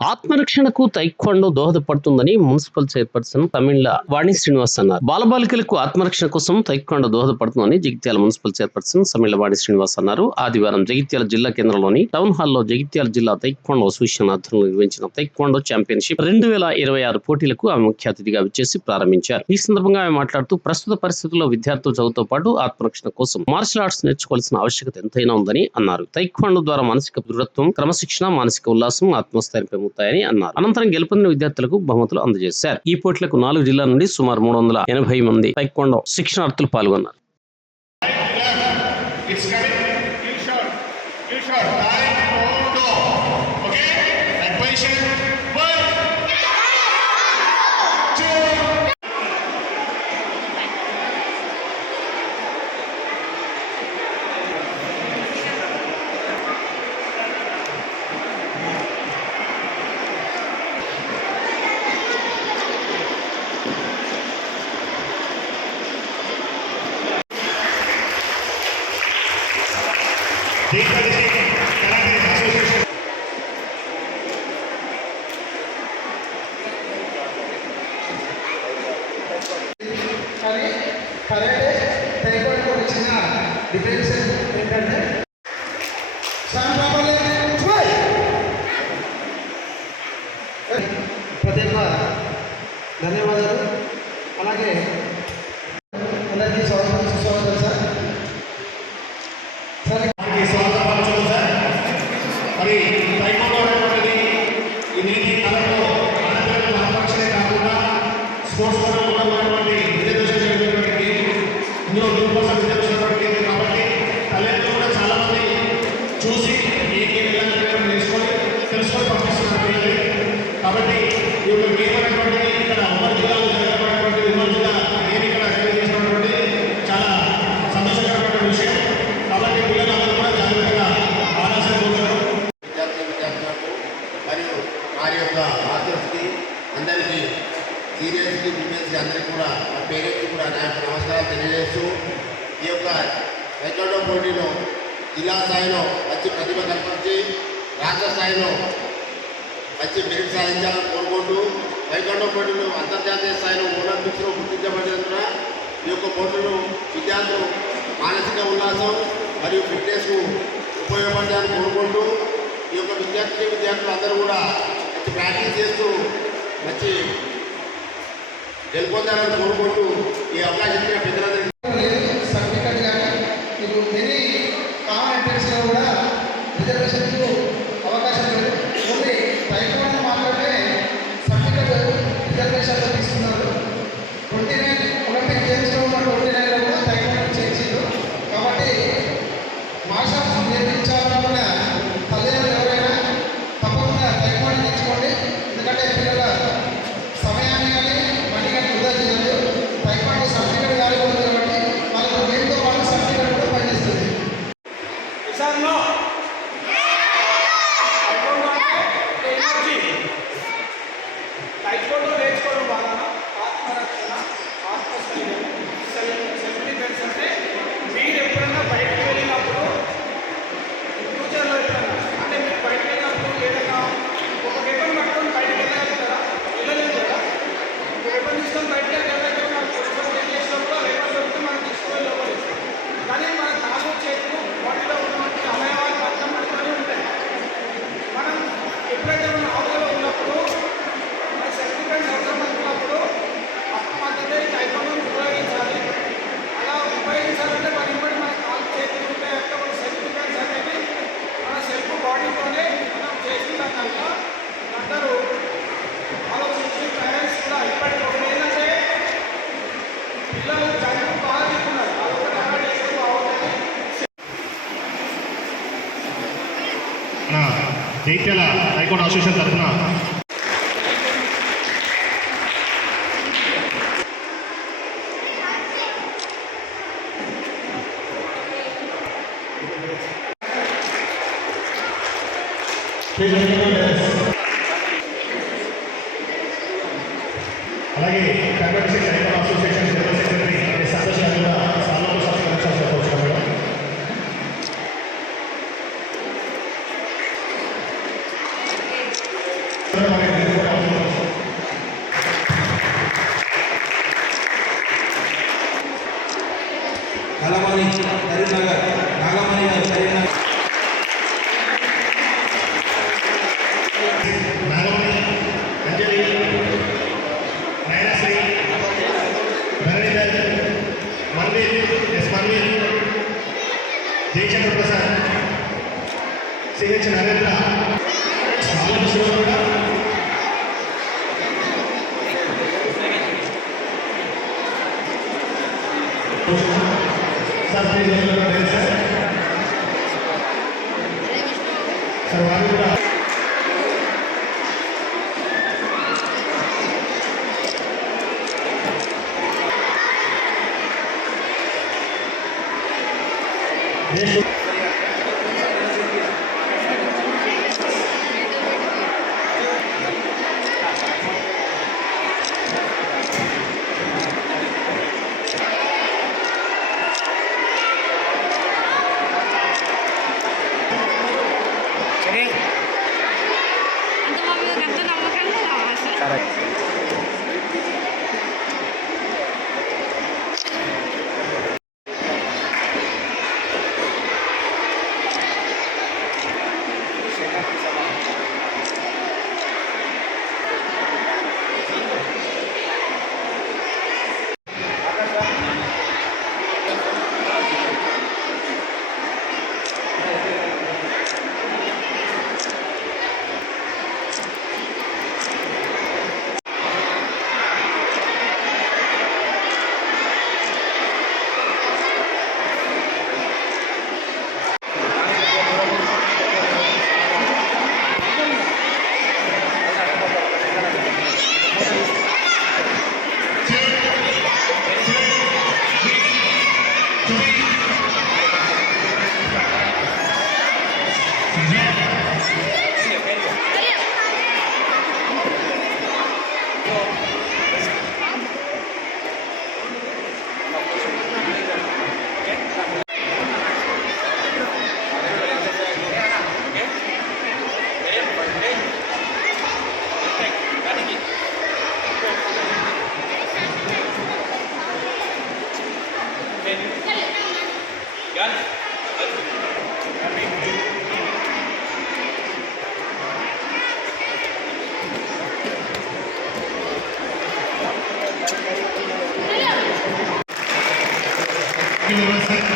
ఆత్మరక్షణకు taekwondo దోహదపడుతుందని municipal chairperson తమిళ వాణి శ్రీనివాస్ అన్నారు. బాలబాలికలకు ఆత్మరక్షణ కోసం తైక్వాండో దోహదపడుతుందని జగిత్యాల మున్సిపల్ చైర్పర్సన్ తమిళ వాణి శ్రీనివాస్ అన్నారు. ఆదివారం జగిత్యాల జిల్లా కేంద్రంలోని టౌన్ హాల్లో జగిత్యాల జిల్లా తైక్వాండో అసోసియేషన్ ఆధ్వర్యంలో నిర్వహించిన తైక్వాండో ఛాంపియన్షిప్ 2026 పోటీలకు ఆమె ముఖ్య అతిథిగా విచ్చేసి ప్రారంభించారు. ఈ సందర్భంగా ఆమె మాట్లాడుతూ ప్రస్తుత పరిస్థితుల్లో విద్యార్థుల చదువుతో పాటు ఆత్మరక్షణ కోసం మార్షల్ ఆర్ట్స్ నేర్చుకోవాల్సిన ఆవశ్యకత ఎంతైనా ఉందని అన్నారు. తైక్వాండో ద్వారా మానసిక దృఢత్వం, క్రమశిక్షణ, మానసిక ఉల్లాసం, ఆత్మస్థైర్యం ఉంటాయని అన్నారు. అనంతరం గెలుపొందిన విద్యార్థులకు బహుమతులు అందజేశారు. ఈ పోటీలకు 4 జిల్లాల నుండి సుమారు 380 మంది తైక్వాండో శిక్షణార్థులు పాల్గొన్నారు. ధన్యవాదాలు. అలాగే అందరికీ స్వాగతం సార్. మరి తైక్వాండో అనేటువంటిది ఈ నీతి కాలంలో ఆత్మరక్షణే కాకుండా స్పోర్ట్స్ పరంగా కూడా ఉన్నటువంటి రిజర్వేషన్ చేయబడినటువంటి ఇందులో 2% రిజర్వేషన్ పడుతుంది. కాబట్టి తల్లిదండ్రులు కూడా చాలా మంది చూసి ఏ గేమ్ ఎలా నేర్చుకొని తెలుసుకొని పంపిస్తున్నారు పిల్లల్ని. కాబట్టి ఈ యొక్క గేమ్ అనేటువంటిది ఇక్కడ ఉమ్మడి జిల్లాలో జరగబడినటువంటి ఉమ్మడి జిల్లా గేమ్ ఇక్కడ చేసినటువంటి చాలా సంతోషకరమైన విషయం. కాబట్టి పిల్లలందరూ కూడా జాగ్రత్తగా ఆలోచన మరియు వారి యొక్క ఆసక్తి అందరికీ సీనియర్స్కి జూనియర్స్కి అందరికీ కూడా మా పేరెంట్స్కి కూడా నా యొక్క నమస్కారాలు తెలియజేస్తూ ఈ యొక్క తైక్వాండో పోటీలో జిల్లా స్థాయిలో మంచి ప్రతిభ కల్పించి రాష్ట్ర స్థాయిలో మంచి మెరిట్ సాధించాలని కోరుకుంటూ తైక్వాండో పోటీలు అంతర్జాతీయ స్థాయిలో ఒలింపిక్స్లో గుర్తించబడినందున ఈ యొక్క పోటీలు విద్యార్థులు మానసిక ఉల్లాసం మరియు ఫిట్నెస్కు ఉపయోగపడాలని కోరుకుంటూ ఈ యొక్క విద్యార్థులు అందరూ కూడా మంచి ప్రాక్టీస్ చేస్తూ మంచి గెలుపొందాలని కోరుకుంటూ ఈ అవకాశం ఇచ్చిన పెద్దలందరికీ సర్టిఫికెట్ కానీ మీకు మెనీ కామన్ ఎంట్రెన్స్లో కూడా రిజర్వేషన్కు అవకాశం లేదు. ఓన్లీ తైక్వాండో మాత్రమే సర్టిఫికెట్ రిజర్వేషన్లో తీసుకున్నారు. 29 ఒలింపిక్ గేమ్స్లో ఉన్న 29లో కూడా తైక్వాండో చేసిండు. కాబట్టి మార్షల్ ఆర్ట్స్ నేర్పించాలనుకున్న తల్లిదండ్రులు ఎవరైనా తప్పకుండా తైక్వాండో నేర్చుకోండి. ఎందుకంటే పిల్లల సమయాన్ని కానీ మనీ కానీ వృధా చేయదు. తైక్వాండో సర్టిఫికెట్ కానీ ఉంది కాబట్టి వాళ్ళకు గేమ్తో పాటు సర్టిఫికెట్ కూడా పనిచేస్తుంది. తైక్వాండో నేర్చుకోవడం వలన ఆత్మరక్షణ, ఆత్మస్థైర్యం, సెల్ఫ్ డిఫెన్స్ అంటే మీరు ఎప్పుడన్నా బయటకు వెళ్ళినప్పుడు ఫ్యూచర్లో ఎప్పుడన్నా అంటే మీరు బయటకు వెళ్ళినప్పుడు ఏదైనా ఒక వెపన్ పట్టుకొని బయటకు వెళ్ళగలుగుతారా? వెళ్ళలేదు కదా. ఒక వెపన్ తీసుకొని బయటకు వెళ్ళగలిగితే మనకు పొజిషన్ ఏం చేసినప్పుడు ఆ వెపన్ దొరికితే మనం తీసుకువెళ్ళి అవ్వాలి. కానీ మన కాలు చేతులు బాడీలో ఉన్నటువంటి అవయవాలు పక్కన పడుతూనే ఉంటాయి. మనం ఎప్పుడైతే మన అవసరం ఉన్నప్పుడు మన సెల్ఫ్ డిఫెన్స్ అవసరం అనుకున్నప్పుడు అప్పుడు మాత్రమే తైక్వాండోని ఉపయోగించాలి. అలా ఉపయోగించాలంటే మన ఇంపటి మన కాలు చేతులు ఉంటాయి. అంటే మన సెల్ఫ్ డిఫెన్స్ అనేది మన సెల్ఫ్ బాడీతోనే మనం చేసుకున్నాక అందరూ ఆలోచించి పేరెంట్స్ కూడా ఇప్పటికి ఒకటి ఏంటంటే పిల్లలు చదువు బాగా చెప్తున్నారు. అదొకటి అవాయిడ్ చేస్తే బాగుంటుంది. మన జైత్యాల తైక్వాండో అసోసియేషన్ తరఫున అలాగే Karnataka taekwondo association general secretary Santosh గారు కూడా సాల్వతో సత్కరించాల్సిన madam. CH Narendra sir please sir sir వారు కూడా అంత మా మీద అంత నమ్మకంగా రావాలి సార్. Thank you.